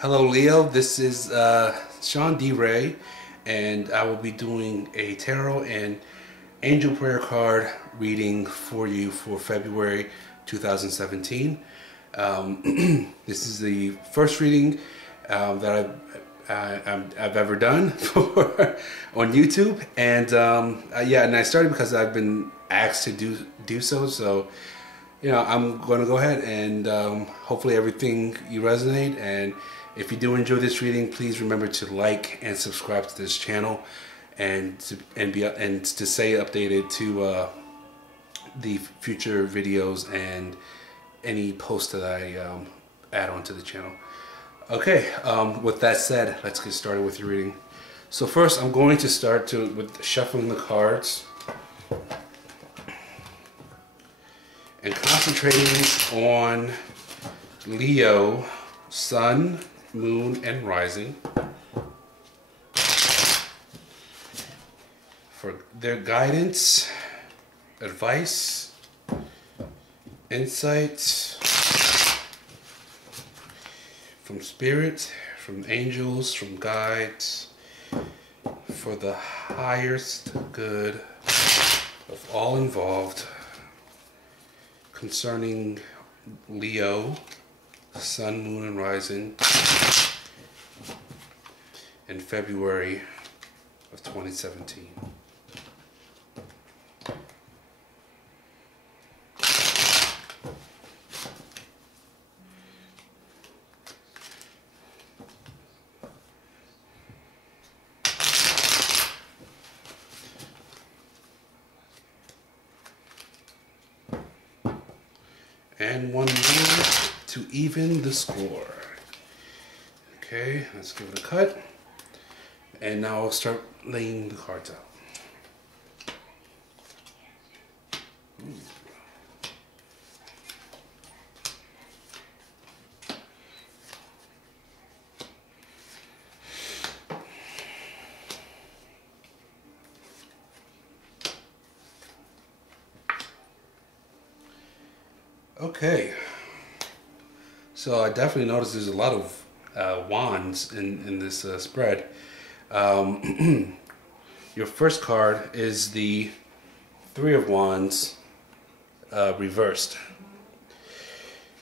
Hello Leo, this is Shawn DeRay, and I will be doing a tarot and angel prayer card reading for you for February 2017. This is the first reading that I've ever done on YouTube, and yeah, and I started because I've been asked to do so. So you know, I'm going to go ahead and hopefully everything you resonate. And if you do enjoy this reading, please remember to like and subscribe to this channel, and to stay updated to the future videos and any posts that I add onto the channel. Okay, with that said, let's get started with your reading. So first, I'm going to start with shuffling the cards and concentrating on Leo, Sun, Moon, and Rising for their guidance, advice, insights from Spirit, from angels, from guides, for the highest good of all involved, concerning Leo, Sun, Moon, and Rising in February of 2017. And one more to even the score. Okay, let's give it a cut. And now I'll start laying the cards out. Okay, so I definitely noticed there's a lot of wands in this spread. Your first card is the Three of Wands reversed.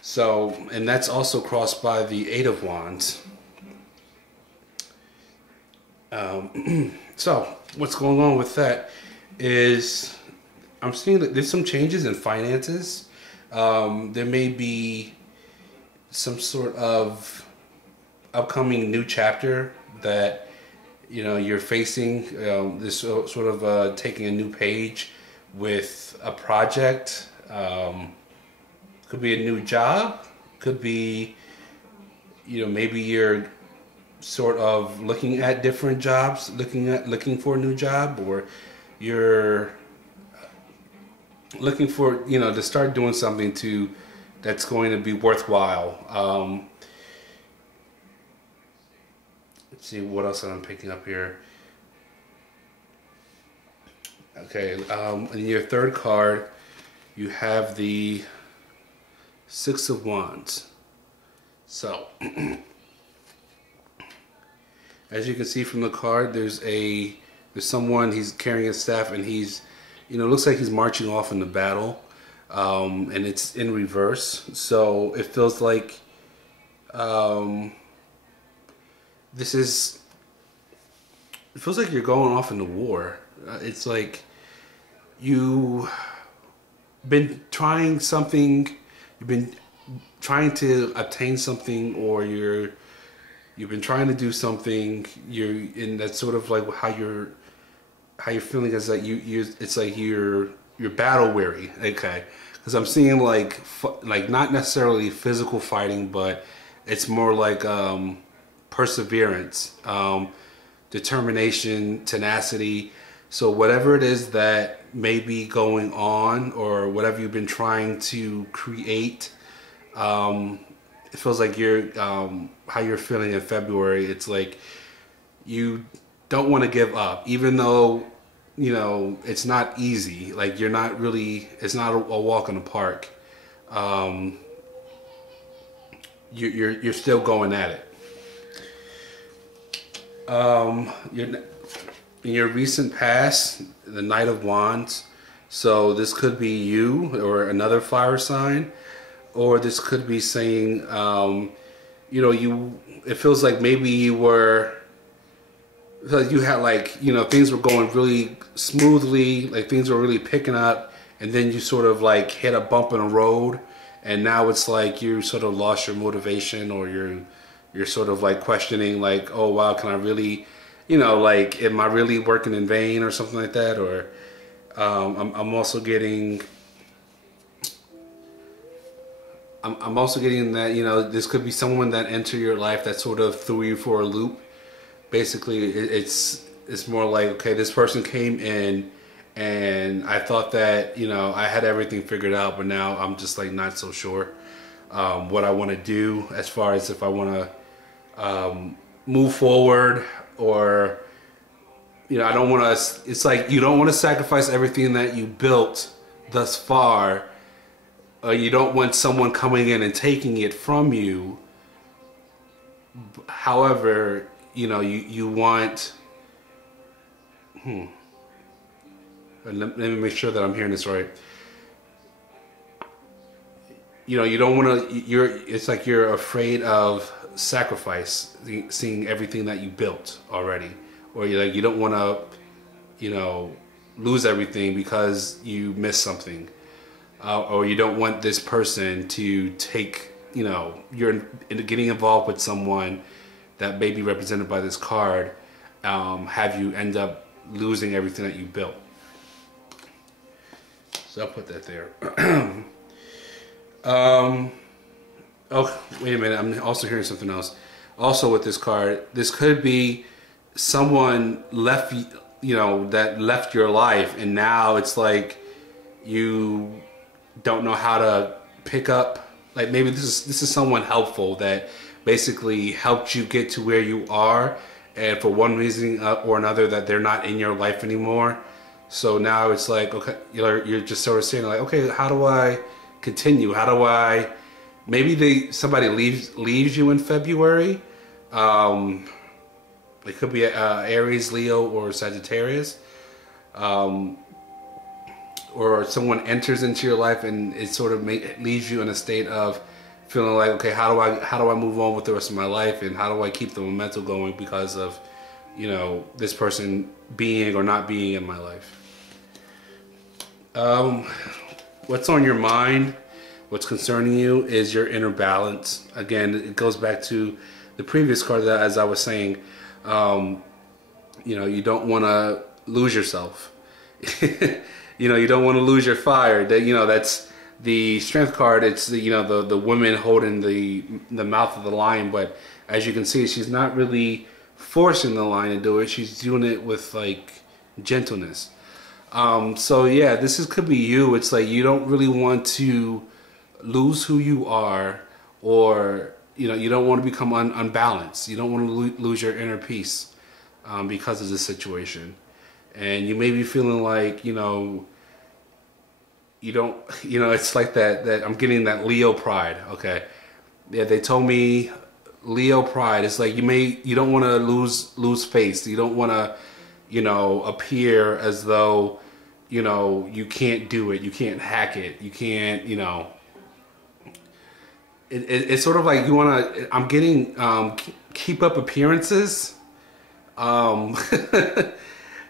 So, and that's also crossed by the Eight of Wands. So, what's going on with that is I'm seeing that there's some changes in finances. There may be some sort of upcoming new chapter that you're facing. This sort of taking a new page with a project. Could be a new job. Could be maybe you're sort of looking at different jobs, looking for a new job, or you're looking for to start doing something that's going to be worthwhile. Let's see what else I'm picking up here. Okay, in your third card you have the Six of Wands. So as you can see from the card, there's someone, he's carrying a staff, and he's looks like he's marching off in the battle, and it's in reverse. So it feels like you're going off into war. It's like you've been trying something, you've been trying to obtain something, or you've been trying to do something. That's sort of like how you're feeling, is that it's like you're battle weary. Okay, because I'm seeing like not necessarily physical fighting, but it's more like perseverance, determination, tenacity. So whatever it is that may be going on, or whatever you've been trying to create, it feels like how you're feeling in February. It's like you don't want to give up, even though it's not easy. Like it's not a walk in the park. You're still going at it. In your recent past, the Knight of Wands. So this could be you or another fire sign, or this could be saying, you know, it feels like maybe you had like, you know, things were going really smoothly, like things were really picking up, and then you sort of like hit a bump in the road, and now it's like you sort of lost your motivation, or you're sort of like questioning like, oh wow, can I really, you know, like, am I really working in vain or something like that? Or I'm also getting that, you know, this could be someone that entered your life that sort of threw you for a loop. Basically, it's more like, okay, this person came in and I thought that, you know, I had everything figured out, but now I'm just like not so sure what I want to do, as far as if I want to move forward, or, you know, I don't want to, it's like you don't want to sacrifice everything that you built thus far. You don't want someone coming in and taking it from you. However, you know, you want, let me make sure that I'm hearing this right. You know, you don't want to, it's like you're afraid of sacrifice, seeing everything that you built already. Or you like, you don't want to, you know, lose everything because you missed something. Or you don't want this person to take, you know, you're getting involved with someone that may be represented by this card, have you end up losing everything that you built. So I'll put that there. Oh, wait a minute, I'm also hearing something else. Also with this card, this could be someone left, you know, that left your life, and now it's like you don't know how to pick up. Like maybe this is someone helpful that basically helped you get to where you are, and for one reason or another that they're not in your life anymore. So now it's like, okay, you're just sort of saying like, okay, how do I continue? How do I, maybe somebody leaves you in February. It could be Aries, Leo, or Sagittarius. Or someone enters into your life and it sort of leaves you in a state of feeling like, okay, how do I move on with the rest of my life, and how do I keep the momentum going because of, you know, this person being or not being in my life. What's on your mind, what's concerning you, is your inner balance. Again, it goes back to the previous card that, as I was saying, you know, you don't want to lose yourself. You know, you don't want to lose your fire. That, you know, that's the strength card. It's the, you know, the woman holding the mouth of the lion, but as you can see, she's not really forcing the lion to do it. She's doing it with like gentleness. So yeah, could be you. It's like you don't really want to lose who you are, or, you know, you don't want to become unbalanced. You don't want to lose your inner peace because of this situation. And you may be feeling like, you know, you don't, you know, it's like that I'm getting that Leo pride. Okay. Yeah, they told me Leo pride. It's like you don't want to lose face. You don't want to, you know, appear as though, you know, you can't do it. You can't hack it. You can't, you know, it's sort of like you want to, I'm getting, keep up appearances.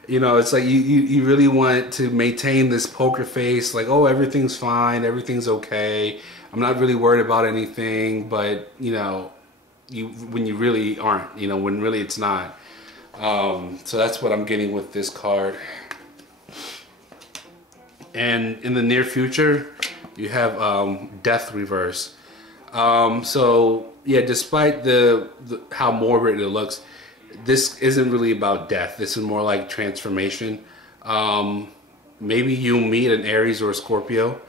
You know, it's like you really want to maintain this poker face, like, oh, everything's fine, everything's okay, I'm not really worried about anything, but, you know, when you really aren't, you know, when really it's not. So that's what I'm getting with this card. And in the near future, you have death reverse. So yeah, despite how morbid it looks, this isn't really about death. This is more like transformation. Maybe you meet an Aries or a Scorpio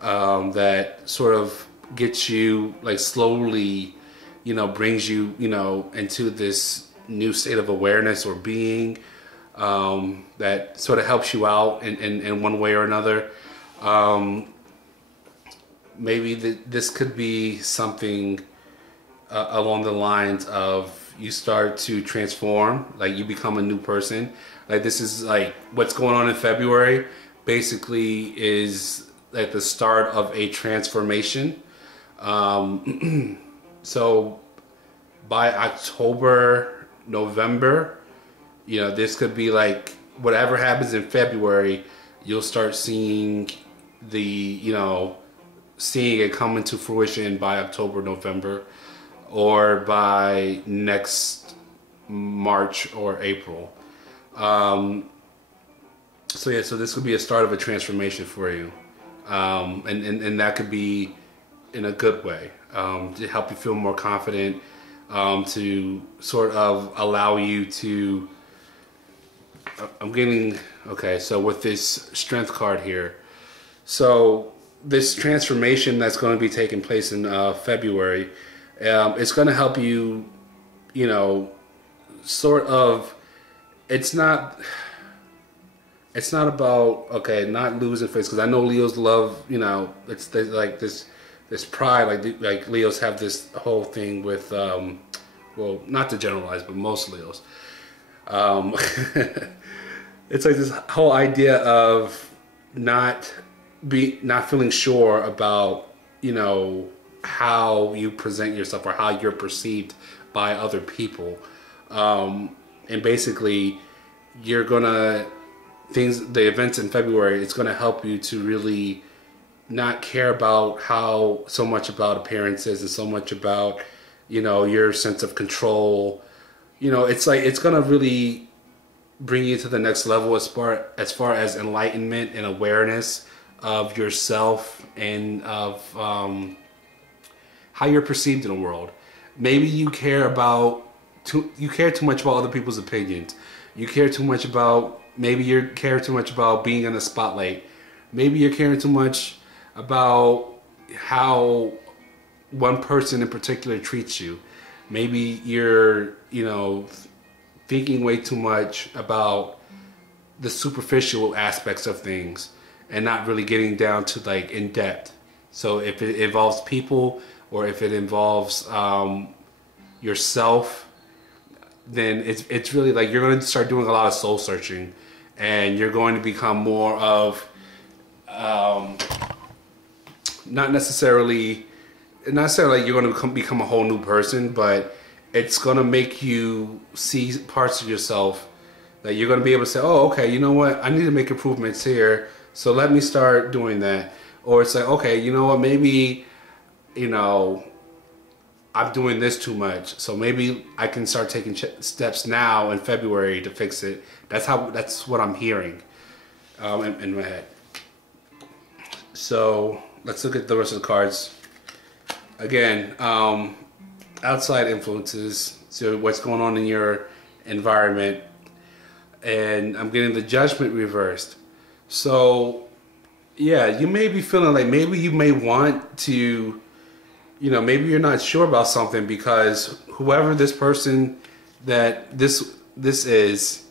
that sort of gets you, like, slowly, you know, brings you, you know, into this new state of awareness or being, that sort of helps you out in one way or another. Maybe this could be something along the lines of, you start to transform, like you become a new person. Like this is like what's going on in February basically is like the start of a transformation. So by October, November, you know, this could be like whatever happens in February, you'll start seeing the, you know, seeing it come into fruition by October, November, or by next March or April. So yeah, so this could be a start of a transformation for you. And that could be in a good way, to help you feel more confident, to sort of allow you to, okay, so with this strength card here, so this transformation that's going to be taking place in February, it's going to help you, you know, sort of, it's not about, okay, not losing face, because I know Leos love, you know, it's like this pride, like Leos have this whole thing with, well, not to generalize, but most Leos, it's like this whole idea of not feeling sure about, you know, how you present yourself or how you're perceived by other people, and basically you're gonna the events in February, it's gonna help you to really not care about so much about appearances and so much about, you know, your sense of control. You know, it's like it's gonna really bring you to the next level as far as enlightenment and awareness of yourself and of how you're perceived in the world. Maybe you care too much about other people's opinions. You care too much about, maybe you care too much about being in the spotlight. Maybe you're caring too much about how one person in particular treats you. Maybe you're, you know, thinking way too much about the superficial aspects of things and not really getting down to like in depth. So if it involves people or if it involves yourself, then it's really like you're going to start doing a lot of soul searching, and you're going to become more of not necessarily like you're going to become a whole new person, but it's going to make you see parts of yourself that you're going to be able to say, oh, okay, you know what, I need to make improvements here, so let me start doing that. Or it's like, okay, you know what, maybe, you know, I'm doing this too much, so maybe I can start taking steps now in February to fix it. That's what I'm hearing in my head. So let's look at the rest of the cards. Again, outside influences, so what's going on in your environment, and I'm getting the Judgment reversed. So yeah, you may be feeling like maybe you may want to, you know, maybe you're not sure about something because whoever this person that this is,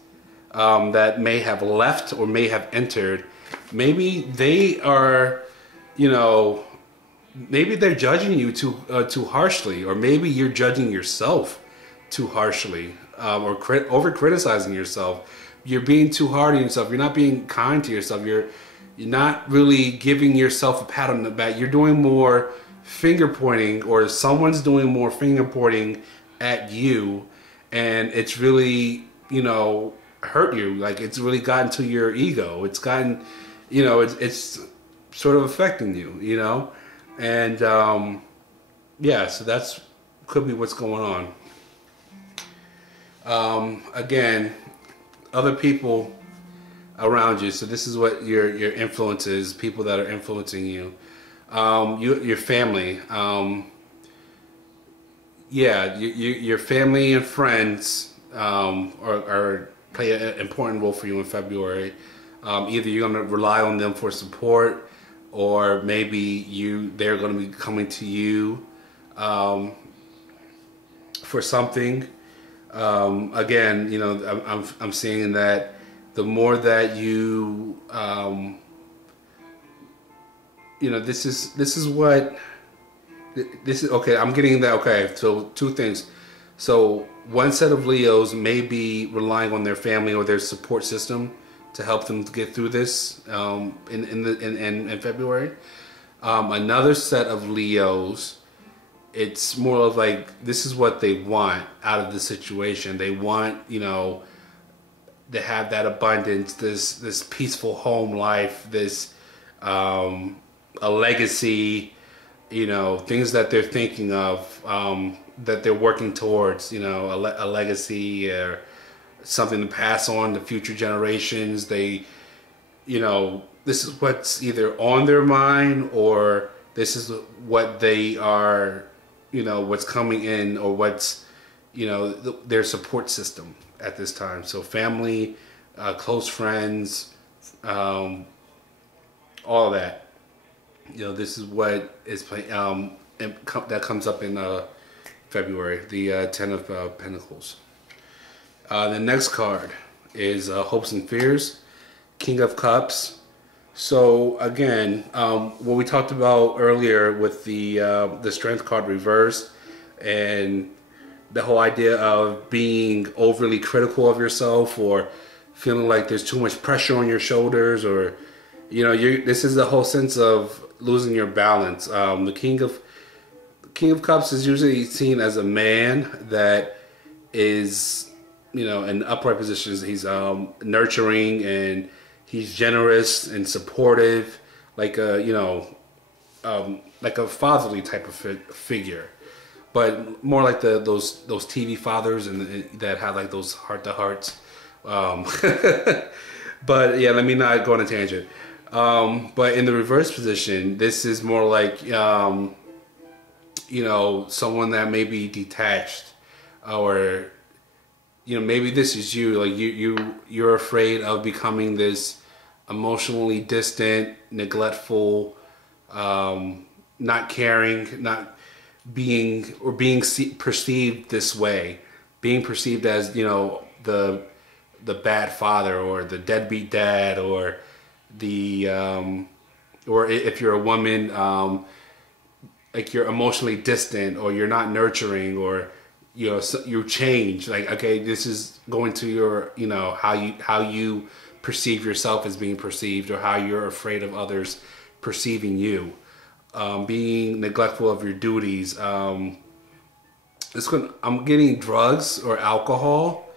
that may have left or may have entered, maybe they are, you know, maybe they're judging you too harshly, or maybe you're judging yourself too harshly, or over criticizing yourself. You're being too hard on yourself. You're not being kind to yourself. You're not really giving yourself a pat on the back. You're doing more finger pointing, or someone's doing more finger pointing at you, and it's really, you know, hurt you. Like it's really gotten to your ego. It's gotten, you know, it's sort of affecting you, you know, and yeah, so that's could be what's going on. Again, other people around you. So this is what your influence is. People that are influencing you. Your family, yeah, your family and friends are play an important role for you in February. Either you're going to rely on them for support, or maybe they're going to be coming to you for something. Again, you know, I'm seeing that the more that you you know, this is okay. I'm getting that. Okay, so two things. So one set of Leos may be relying on their family or their support system to help them get through this in February. Another set of Leos, it's more of like, this is what they want out of the situation. They want, you know, to have that abundance, this peaceful home life, this a legacy, you know, things that they're thinking of, that they're working towards, you know, a legacy or something to pass on to future generations. They, you know, this is what's either on their mind, or this is what they are, you know, what's coming in, or what's, you know, their support system at this time. So family, close friends, all of that. You know, this is what is that comes up in February, the Ten of Pentacles. The next card is Hopes and Fears, King of Cups. So again, what we talked about earlier with the Strength card reversed, and the whole idea of being overly critical of yourself, or feeling like there's too much pressure on your shoulders, or, you know, this is the whole sense of losing your balance. The King of Cups is usually seen as a man that is, you know, in upright positions. He's nurturing, and he's generous and supportive, like a, you know, like a fatherly type of figure, but more like those TV fathers and that have like those heart to hearts. But yeah, let me not go on a tangent. But in the reverse position, this is more like, you know, someone that may be detached, or, you know, maybe this is you, like you're afraid of becoming this emotionally distant, neglectful, not caring, not being, or being perceived this way, being perceived as, you know, the bad father, or the deadbeat dad, or the or if you're a woman, like you're emotionally distant, or you're not nurturing, or, you know, you change. Like, okay, this is going to your, you know, how you perceive yourself as being perceived, or how you're afraid of others perceiving you. Being neglectful of your duties. I'm getting drugs or alcohol.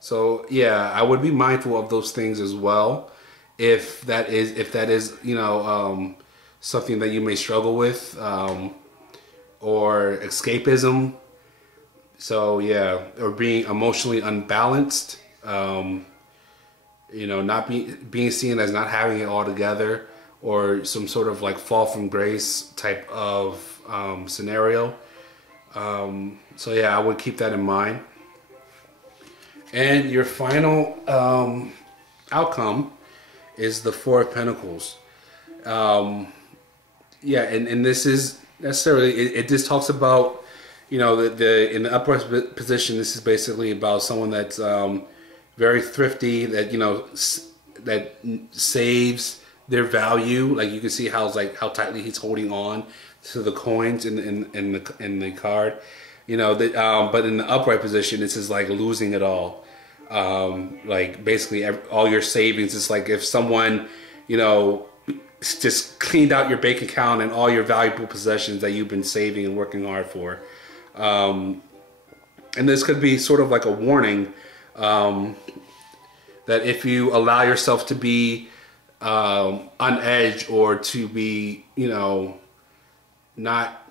So yeah, I would be mindful of those things as well. If that is, you know, something that you may struggle with, or escapism. So yeah, or being emotionally unbalanced. You know, not being seen as not having it all together, or some sort of like fall from grace type of scenario. So yeah, I would keep that in mind. And your final outcome is the Four of Pentacles. Yeah, and this is necessarily, it just talks about, you know, in the upright position, this is basically about someone that's very thrifty, that, you know, that saves their value. Like, you can see how tightly he's holding on to the coins in the card. You know, but in the upright position, this is like losing it all. Like basically all your savings. It's like if someone, you know, just cleaned out your bank account and all your valuable possessions that you've been saving and working hard for. And this could be sort of like a warning, that if you allow yourself to be on edge, or to be, you know, not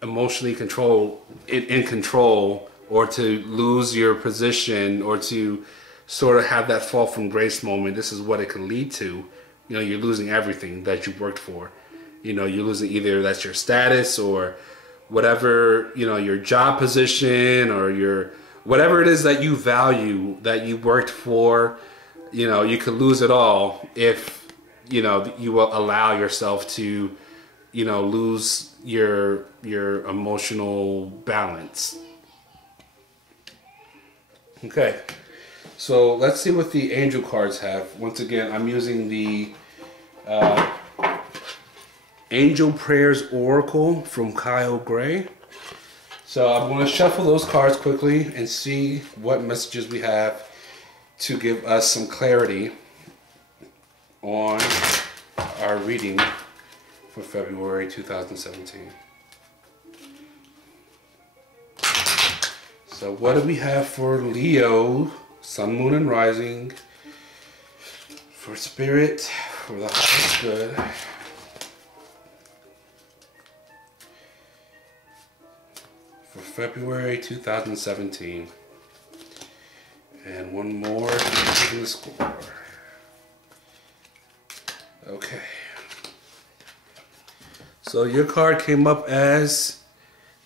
emotionally in control, or to lose your position, or to sort of have that fall from grace moment, this is what it can lead to. You know, you're losing everything that you worked for. You know, you're losing either that's your status, or whatever, you know, your job position, or your whatever it is that you value, that you worked for. You know, you could lose it all if, you know, you will allow yourself to, you know, lose your emotional balance. Okay, so let's see what the angel cards have. Once again, I'm using the Angel Prayers Oracle from Kyle Gray. So I'm going to shuffle those cards quickly and see what messages we have to give us some clarity on our reading for February 2017. So what do we have for Leo, Sun, Moon, and Rising, for Spirit, for the highest good, for February 2017, and one more to the score. Okay. So your card came up as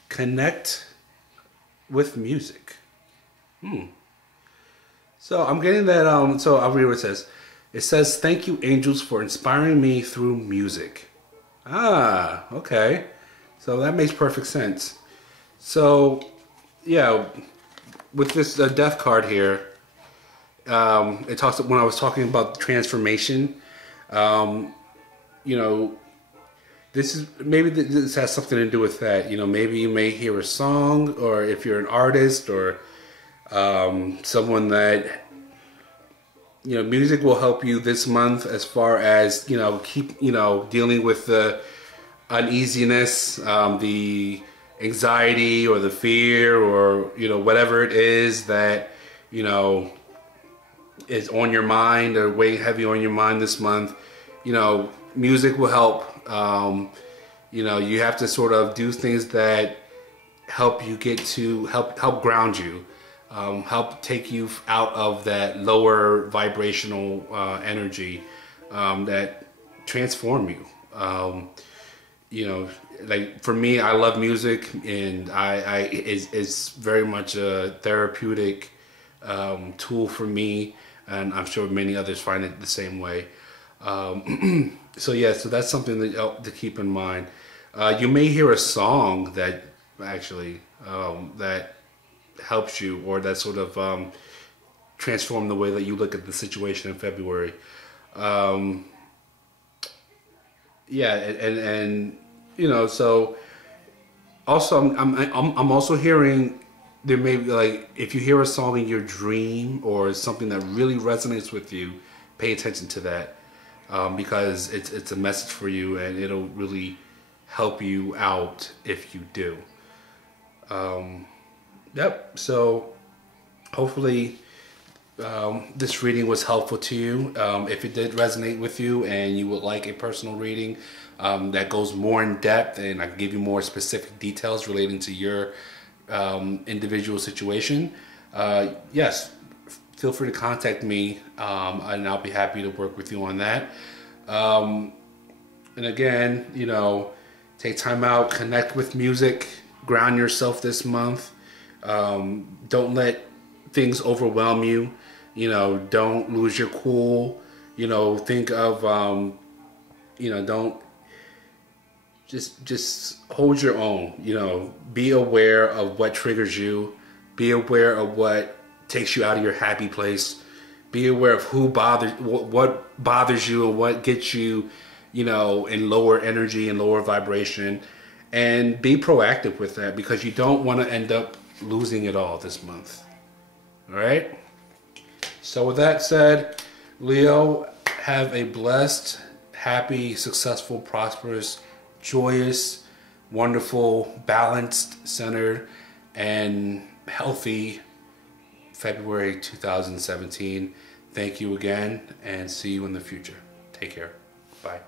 Connect with Music. So I'm getting that, so I'll read what it says. It says, thank you, angels, for inspiring me through music. Ah, okay. So that makes perfect sense. So, yeah, with this death card here, it talks, when I was talking about transformation, you know, maybe this has something to do with that. You know, maybe you may hear a song, or if you're an artist or someone that, you know, music will help you this month as far as, you know, dealing with the uneasiness, the anxiety or the fear, or, you know, whatever it is that, you know, is on your mind or weighing heavy on your mind this month. You know, music will help. You know, you have to sort of do things that help you get to help ground you, help take you out of that lower vibrational energy, that transform you. You know, like for me, I love music, and it's very much a therapeutic tool for me, and I'm sure many others find it the same way. So yeah, so that's something that, to keep in mind. You may hear a song that actually that helps you, or that sort of transform the way that you look at the situation in February. Yeah, and you know, so also I'm also hearing, there may be, like, if you hear a song in your dream or something that really resonates with you, pay attention to that. Because it's a message for you, and it'll really help you out if you do. Yep, so hopefully this reading was helpful to you. If it did resonate with you and you would like a personal reading that goes more in depth, and I can give you more specific details relating to your individual situation, yes, feel free to contact me, and I'll be happy to work with you on that. And again, you know, take time out, connect with music, ground yourself this month. Don't let things overwhelm you. You know, don't lose your cool. You know, think of, you know, don't just hold your own. You know, be aware of what triggers you. Be aware of what takes you out of your happy place. Be aware of what bothers you, and what gets you, you know, in lower energy and lower vibration, and be proactive with that, because you don't want to end up losing it all this month. All right. So with that said, Leo, have a blessed, happy, successful, prosperous, joyous, wonderful, balanced, centered, and healthy February 2017. Thank you again, and see you in the future. Take care. Bye.